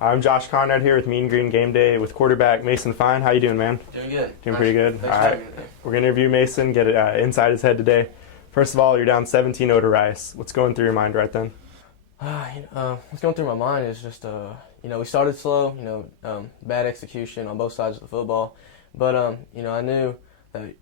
I'm Josh Conrad here with Mean Green Game Day with quarterback Mason Fine. How you doing, man? Doing good. Doing pretty good. Thanks All for right, having me. we're gonna interview Mason, get it inside his head today. First of all, you're down 17-0 to Rice. What's going through your mind right then? What's going through my mind is just, we started slow, bad execution on both sides of the football. But, I knew that,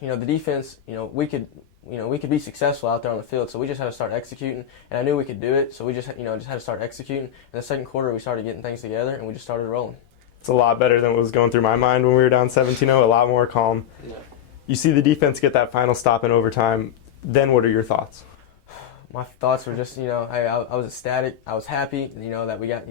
the defense, we could be successful out there on the field. So we just had to start executing, and I knew we could do it. So we just had to start executing. In the second quarter, we started getting things together, and we just started rolling. It's a lot better than what was going through my mind when we were down 17-0, a lot more calm. Yeah. You see the defense get that final stop in overtime. Then what are your thoughts? My thoughts were just, hey, I was ecstatic. I was happy, that we got,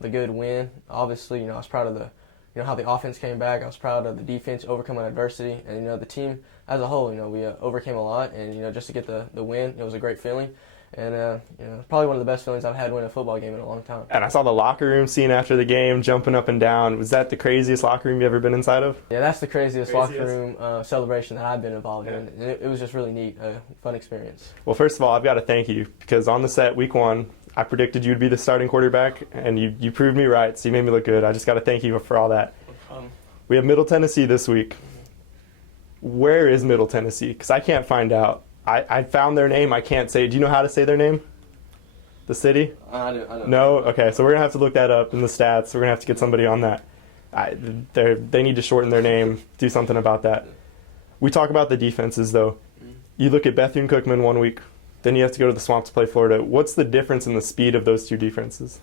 the good win. Obviously, I was proud of how the offense came back. I was proud of the defense overcoming adversity. And, the team as a whole, we overcame a lot. And, just to get the win, it was a great feeling. And, probably one of the best feelings I've had winning a football game in a long time. And I saw the locker room scene after the game, jumping up and down. Was that the craziest locker room you've ever been inside of? Yeah, that's the craziest locker room celebration that I've been involved in. And it was just really neat, fun experience. Well, first of all, I've got to thank you because on the set, week one, I predicted you'd be the starting quarterback, and you proved me right, so you made me look good. I just got to thank you for all that. We have Middle Tennessee this week. Where is Middle Tennessee? Because I can't find out. I found their name. I can't say. Do you know how to say their name? The city? I don't No? Okay, so we're going to have to look that up in the stats. We're going to have to get somebody on that. They need to shorten their name, do something about that. We talk about the defenses, though. You look at Bethune-Cookman 1 week, then you have to go to the Swamp to play Florida. What's the difference in the speed of those two defenses?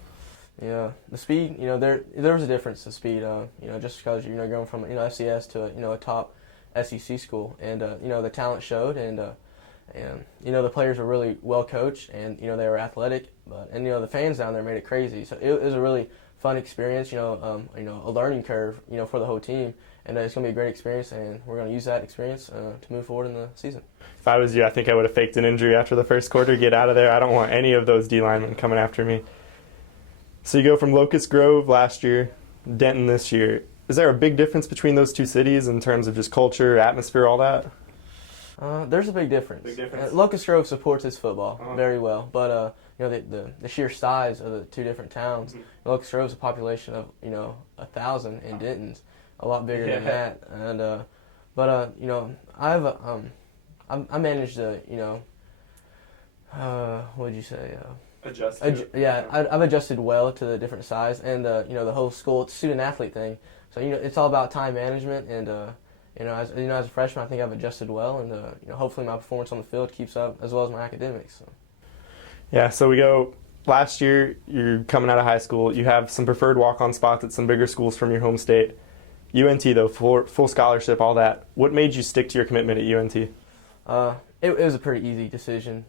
Yeah, the speed, there was a difference in speed, just because, going from, FCS to, a top SEC school. And, the talent showed, and the players were really well coached, and, they were athletic. And, the fans down there made it crazy. So it was a really fun experience, a learning curve, for the whole team. And it's going to be a great experience, and we're going to use that experience to move forward in the season. If I was you, I think I would have faked an injury after the first quarter, get out of there. I don't want any of those D linemen coming after me. So you go from Locust Grove last year, Denton this year. Is there a big difference between those two cities in terms of just culture, atmosphere, all that? There's a big difference. Locust Grove supports its football very well, but the sheer size of the two different towns. Locust Grove's a population of 1,000, and Denton's a lot bigger than that. And I managed to what would you say? I've adjusted well to the different size, and the whole school, it's a student athlete thing. So it's all about time management, and as a freshman, I think I've adjusted well, and hopefully my performance on the field keeps up as well as my academics. So. Yeah. So we go. Last year, you're coming out of high school. You have some preferred walk-on spots at some bigger schools from your home state. UNT though, full scholarship, all that. What made you stick to your commitment at UNT? It was a pretty easy decision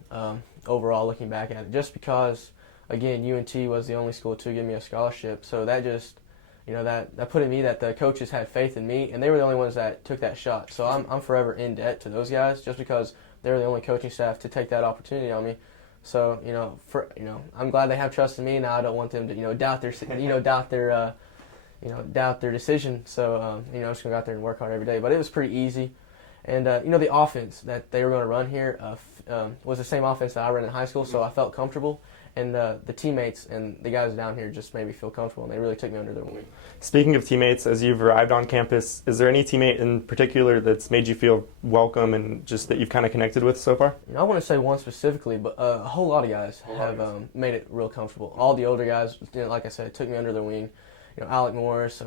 overall, looking back at it, just because, again, UNT was the only school to give me a scholarship. So that just, that put in me that the coaches had faith in me, and they were the only ones that took that shot. So I'm forever in debt to those guys, just because they were the only coaching staff to take that opportunity on me. So I'm glad they have trust in me. Now I don't want them to doubt their decision. So I'm just gonna go out there and work hard every day. But it was pretty easy. And, the offense that they were going to run here was the same offense that I ran in high school, so I felt comfortable. And the teammates and the guys down here just made me feel comfortable, and they really took me under their wing. Speaking of teammates, as you've arrived on campus, is there any teammate in particular that's made you feel welcome and just that you've kind of connected with so far? I wouldn't say one specifically, but a whole lot of guys have made it real comfortable. All the older guys, like I said, took me under their wing. Alec Morse,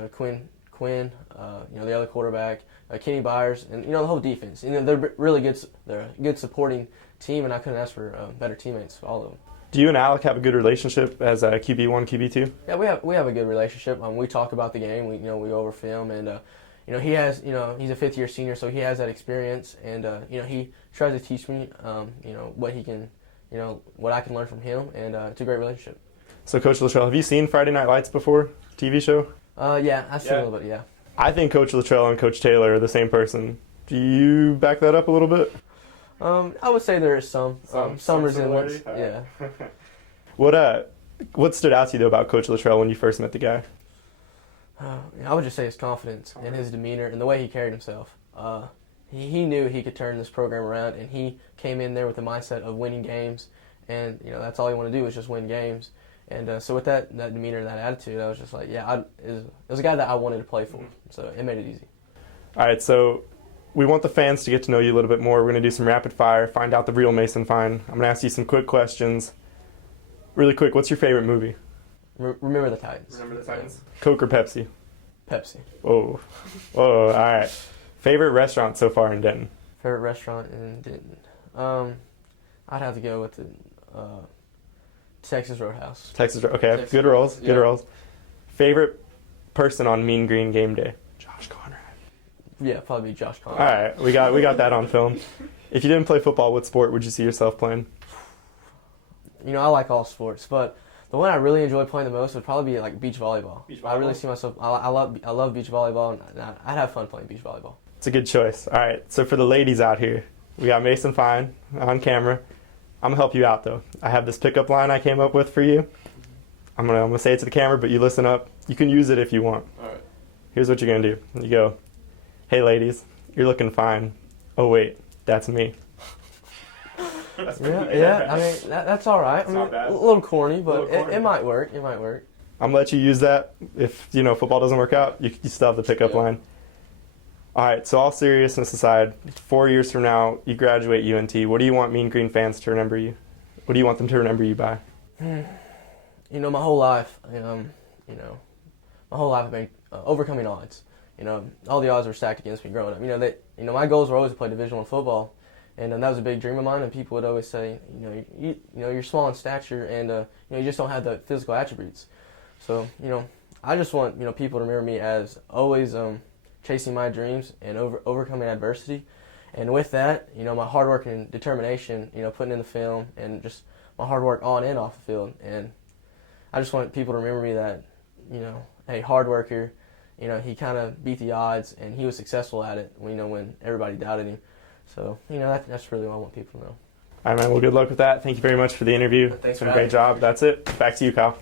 Quinn, the other quarterback, Kenny Byers, and the whole defense. They're really good. They're a good supporting team, and I couldn't ask for better teammates. All of them. Do you and Alec have a good relationship as a QB1, QB2? Yeah, we have a good relationship. We talk about the game. We we go over film, and he has he's a fifth-year senior, so he has that experience, and he tries to teach me what he can what I can learn from him, and it's a great relationship. So, Coach Luttrell, have you seen Friday Night Lights before? TV show? Yeah, I've seen a little bit. Yeah. I think Coach Luttrell and Coach Taylor are the same person. Do you back that up a little bit? I would say there is some resemblance. Yeah. What stood out to you though about Coach Luttrell when you first met the guy? I would just say his confidence and his demeanor and the way he carried himself. He knew he could turn this program around, and he came in there with the mindset of winning games, and that's all he wanted to do was just win games. And so with that demeanor and that attitude, I was just like, yeah, it was a guy that I wanted to play for. So it made it easy. All right, so we want the fans to get to know you a little bit more. We're going to do some rapid fire, find out the real Mason Fine. I'm going to ask you some quick questions. Really quick, what's your favorite movie? Remember the Titans. Remember the Titans. Coke or Pepsi? Pepsi. Whoa. Whoa, all right. Favorite restaurant so far in Denton? Favorite restaurant in Denton? I'd have to go with the Texas Roadhouse. Okay, Texas. good rolls, Yeah. good rolls. Favorite person on Mean Green Game Day? Josh Conrad. Yeah, probably be Josh Conrad. All right, we got that on film. If you didn't play football, what sport would you see yourself playing? You know, I like all sports, but the one I really enjoy playing the most would probably be like beach volleyball. Beach I really volleyball? see myself. I love beach volleyball, and I'd have fun playing beach volleyball. It's a good choice. All right, so for the ladies out here, we got Mason Fine on camera. I'm gonna help you out though. I have this pickup line I came up with for you. I'm gonna say it to the camera, but you listen up. You can use it if you want. All right. Here's what you're gonna do. You go, "Hey ladies, you're looking fine. Oh wait, that's me." That's Yeah. I mean, that's all right. I mean, not bad. a little corny, but little corny. It might work. It might work. I'm gonna let you use that. If football doesn't work out, you still have the pickup Yeah. line. All right. So all seriousness aside, 4 years from now, you graduate UNT. What do you want Mean Green fans to remember you? What do you want them to remember you by? You know, my whole life, my whole life I've been overcoming odds. You know, all the odds were stacked against me growing up. You know, my goals were always to play Division I football, and that was a big dream of mine. And people would always say, you're small in stature, and you just don't have the physical attributes. So, I just want people to remember me as always chasing my dreams and overcoming adversity. And with that, my hard work and determination, putting in the film, and just my hard work on and off the field. And I just want people to remember me that, hey, hard worker, he kind of beat the odds, and he was successful at it, when everybody doubted him. So, that's really what I want people to know. All right, man. Well, good luck with that. Thank you very much for the interview. Thanks for Great having me. job. That's it. Back to you, Kyle.